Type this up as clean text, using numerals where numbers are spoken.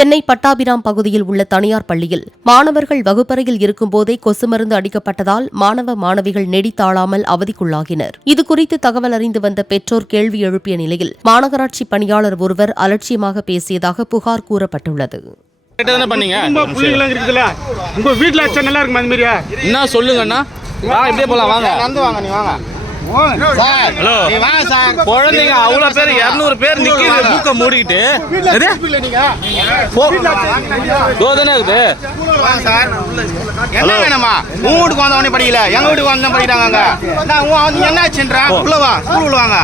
சென்னை பட்டாபிராம் பகுதியில் உள்ள தனியார் பள்ளியில் மாணவர்கள் வகுப்பறையில் இருக்கும்போதே கொசு மருந்து அடிக்கப்பட்டதால் மாணவ மாணவிகள் நெடித்தாழாமல் அவதிக்குள்ளாகினர். இதுகுறித்து தகவல் அறிந்து வந்த பெற்றோர் கேள்வி எழுப்பிய நிலையில் மாநகராட்சி பணியாளர் ஒருவர் அலட்சியமாக பேசியதாக புகார் கூறப்பட்டுள்ளது. குழந்தைங்க அவ்வளோ பேர் 200 பேர் நிற்கிது மூக்க மூடிக்கிட்டு தோதனை இருக்குது. என்ன வேணுமா? உங்க வீட்டுக்கு வந்தவனே படிக்கல, எங்க வீட்டுக்கு வந்தவன் படிக்கிறாங்க. என்ன ஆச்சுன்றா? உள்ள வா, ஸ்கூல் வாங்க.